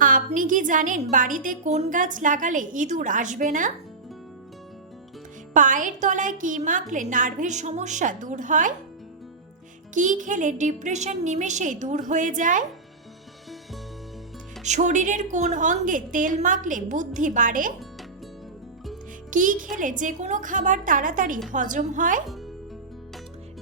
আপনি কি জানেন বাড়িতে কোন গাছ লাগালে ইঁদুর আসবে না? পায়ের তলায় কি মাখলে নার্ভের সমস্যা দূর হয়? কি খেলে ডিপ্রেশন নিমেষেই দূর হয়ে যায়? শরীরের কোন অঙ্গে তেল মাখলে বুদ্ধি বাড়ে? কি খেলে যে কোনো খাবার তাড়াতাড়ি হজম হয়?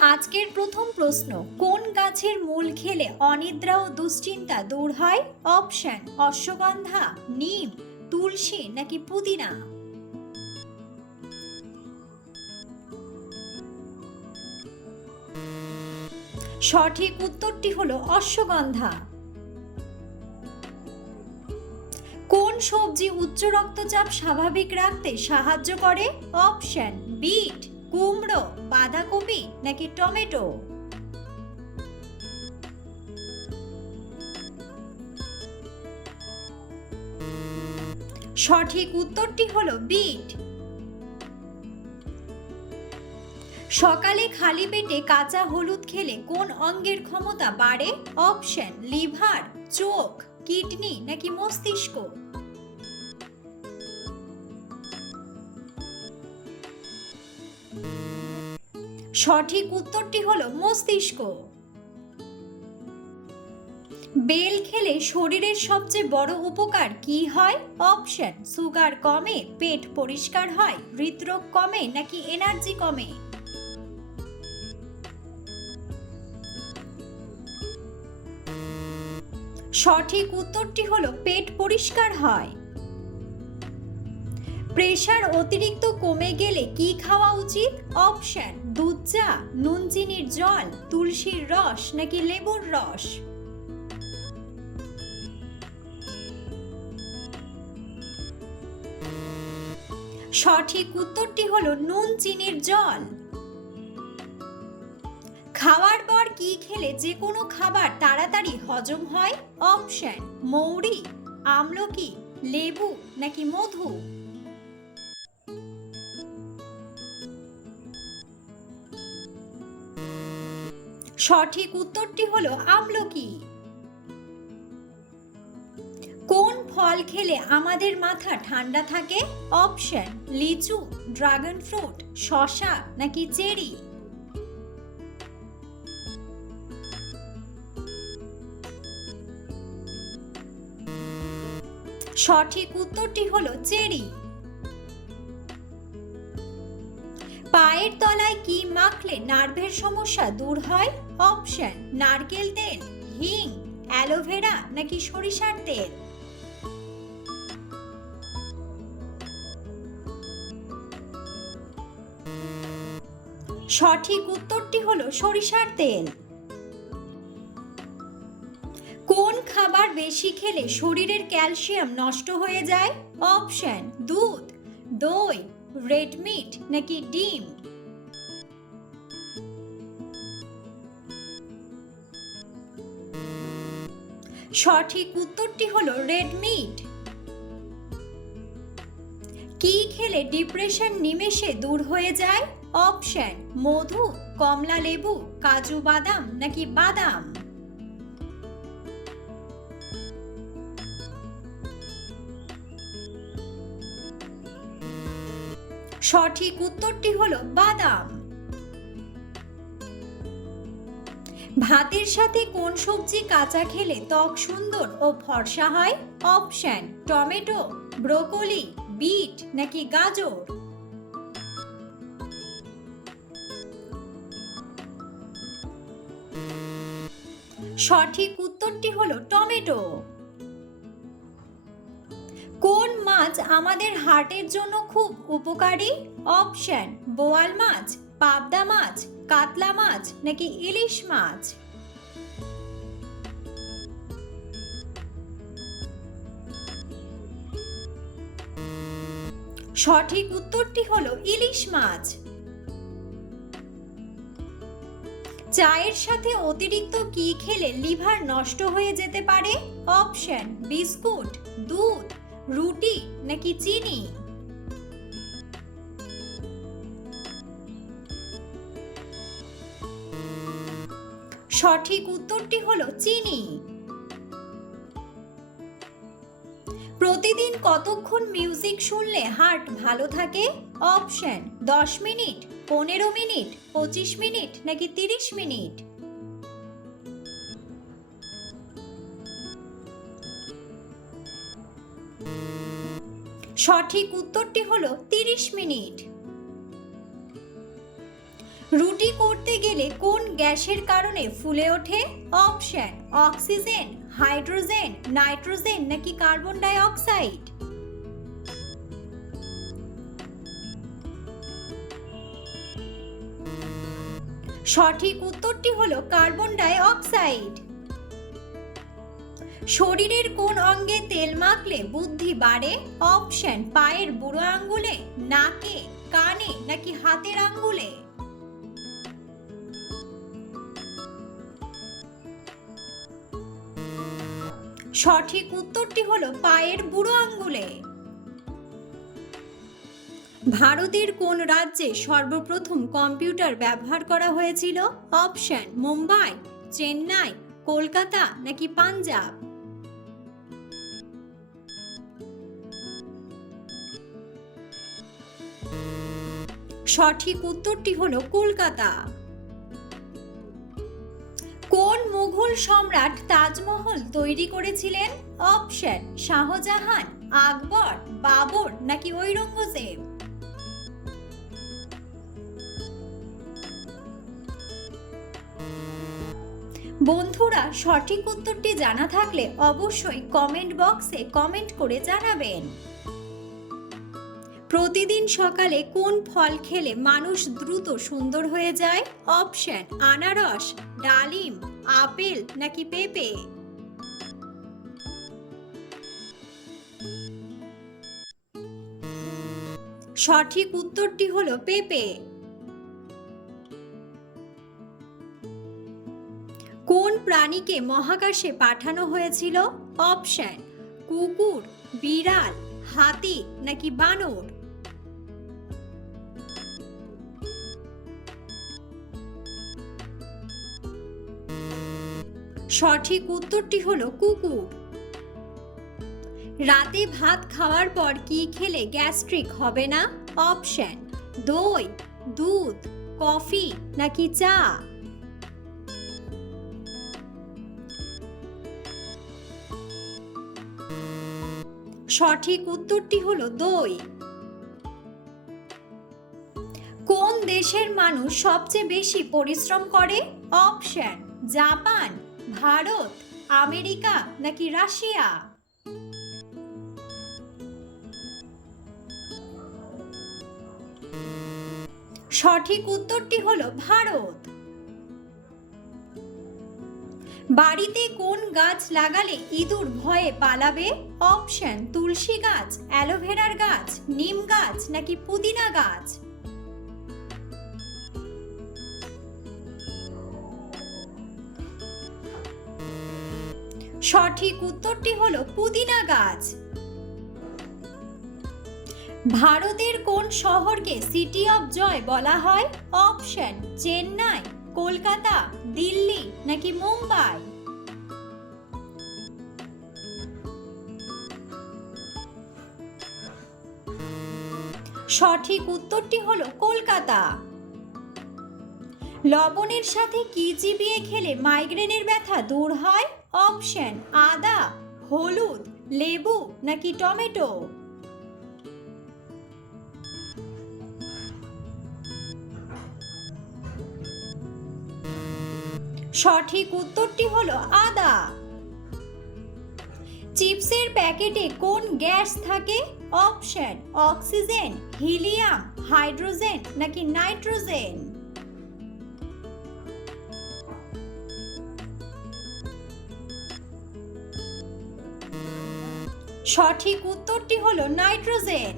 আজকের প্রথম প্রশ্ন, কোন গাছের মূল খেলে অনিদ্রা ও দুশ্চিন্তা দূর হয়? অপশন, অশ্বগন্ধা, নিম, তুলসী নাকি পুদিনা? সঠিক উত্তরটি হলো অশ্বগন্ধা। কোন সবজি উচ্চ রক্তচাপ স্বাভাবিক রাখতে সাহায্য করে? Option, beet. কুমড়ো, বাঁধাকপি নাকি টমেটো? সঠিক উত্তরটি হলো বিট। সকালে খালি পেটে কাঁচা হলুদ খেলে কোন অঙ্গের ক্ষমতা বাড়ে? অপশন, লিভার, চোখ, কিডনি নাকি মস্তিষ্ক? সঠিক উত্তরটি হলো মস্তিষ্ক। বেল খেলে শরীরের সবচেয়ে বড় উপকার কি হয়? অপশন, সুগার কমে, পেট পরিষ্কার হয়, হৃদরোগ কমে নাকি এনার্জি কমে? সঠিক উত্তরটি হলো পেট পরিষ্কার হয়। প্রেশার অতিরিক্ত কমে গেলে কি খাওয়া উচিত? অপশন চা নুন চিনির জল, তুলসীর রস নাকি লেবুর রস? সঠিক উত্তরটি হলো নুন চিনির জল। খাওয়ার পর কি খেলে যে কোনো খাবার তাড়াতাড়ি হজম হয়? অপশন, মৌরি, আমলকি, লেবু নাকি মধু? সঠিক উত্তরটি হলো আমলকি। কোন ফল খেলে আমাদের মাথা ঠান্ডা থাকে? অপশন, লিচু, ড্রাগন ফ্রুট শসা নাকি চেরি? সঠিক উত্তরটি হলো চেরি। পায়ের তলায় কি মাখলে নার্ভের সমস্যা দূর হয়? অপশন, নারকেল তেল, হিং অ্যালোভেরা নাকি সরিষার তেল? সঠিক উত্তরটি হলো সরিষার তেল। কোন খাবার বেশি খেলে শরীরের ক্যালসিয়াম নষ্ট হয়ে যায়? অপশন, দুধ, দই রেড মিট নাকি ডিম? সঠিক উত্তরটি হলো রেড মিট কি খেলে ডিপ্রেশন নিমেষে দূর হয়ে যায়? অপশন মধু, কমলা লেবু, কাজু বাদাম, নাকি বাদাম? সঠিক উত্তরটি হলো বাদাম। ভাতের সাথে কোন সবজি কাঁচা খেলে ত্বক সুন্দর ও ফর্সা হয়? অপশন, টমেটো, ব্রোকলি, বিট নাকি গাজর? সঠিক উত্তরটি হলো টমেটো। কোন মাছ আমাদের হার্টের জন্য খুব উপকারী? অপশন, বোয়াল মাছ, পাবদা মাছ, কাতলা মাছ, নাকি ইলিশ মাছ? সঠিক উত্তরটি হলো ইলিশ মাছ। চায়ের সাথে অতিরিক্ত কি খেলে লিভার নষ্ট হয়ে যেতে পারে? অপশন, বিস্কুট, দুধ। রুটি নাকি চিনি? সঠিক উত্তরটি হলো চিনি। প্রতিদিন কতক্ষণ মিউজিক শুনলে হার্ট ভালো থাকে? অপশন, দশ মিনিট, পনেরো মিনিট, পঁচিশ মিনিট নাকি তিরিশ মিনিট? সঠিক উত্তরটি হলো তিরিশ মিনিট। রুটি করতে গেলে কোন গ্যাসের কারণে ফুলে ওঠে? অপশন, অক্সিজেন, হাইড্রোজেন, নাইট্রোজেন নাকি কার্বন ডাই অক্সাইড সঠিক উত্তরটি হলো কার্বন ডাই অক্সাইড শরীরের কোন অঙ্গে তেল মাখলে বুদ্ধি বাড়ে? অপশন, পায়ের বুড়ো আঙ্গুলে, নাকে, কানে নাকি হাতের আঙ্গুলে? সঠিক উত্তরটি হলো পায়ের বুড়ো আঙ্গুলে। ভারতের কোন রাজ্যে সর্বপ্রথম কম্পিউটার ব্যবহার করা হয়েছিল? অপশন, মুম্বাই, চেন্নাই, কলকাতা নাকি পাঞ্জাব? সঠিক উত্তরটি হলো কলকাতা। কোন মুঘল সম্রাট তাজমহল তৈরি করেছিলেন? অপশন, শাহজাহান, আকবর, বাবর নাকি ঔরঙ্গজেব? বন্ধুরা, সঠিক উত্তরটি জানা থাকলে অবশ্যই কমেন্ট বক্সে কমেন্ট করে জানাবেন। প্রতিদিন সকালে কোন ফল খেলে মানুষ দ্রুত সুন্দর হয়ে যায়? অপশন, আনারস, ডালিম, আপেল নাকি পেঁপে? সঠিক উত্তরটি হলো পেঁপে। কোন প্রাণীকে মহাকাশে পাঠানো হয়েছিল? অপশন, কুকুর, বিড়াল, হাতি নাকি বানর? সঠিক উত্তরটি হলো কুকুর। রাতে ভাত খাওয়ার পর কি খেলে গ্যাস্ট্রিক হবে না? অপশন, দই, দুধ, কফি নাকি চা? সঠিক উত্তরটি হলো দই। কোন দেশের মানুষ সবচেয়ে বেশি পরিশ্রম করে? Option, Japan. ভারত, আমেরিকা নাকি রাশিয়া? সঠিক উত্তরটি হলো ভারত। বাড়িতে কোন গাছ লাগালে ইঁদুর ভয়ে পালাবে? অপশন, তুলসী গাছ, অ্যালোভেরার গাছ, নিম গাছ নাকি পুদিনা গাছ? সঠিক উত্তরটি হলো পুদিনা গাছ। ভারতের কোন শহরকে সিটি অফ জয় বলা হয়? অপশন চেন্নাই, কলকাতা, দিল্লি নাকি মুম্বাই? সঠিক উত্তরটি হলো কলকাতা। লবণের সাথে কি চিবিয়ে খেলে মাইগ্রেনের ব্যথা দূর হয়? অপশন, আদা, হলুদ, লেবু নাকি টমেটো? সঠিক উত্তরটি হলো আদা। চিপসের প্যাকেটে কোন গ্যাস থাকে? অপশন, অক্সিজেন, হিলিয়াম, হাইড্রোজেন নাকি নাইট্রোজেন? সঠিক উত্তরটি হলো নাইট্রোজেন।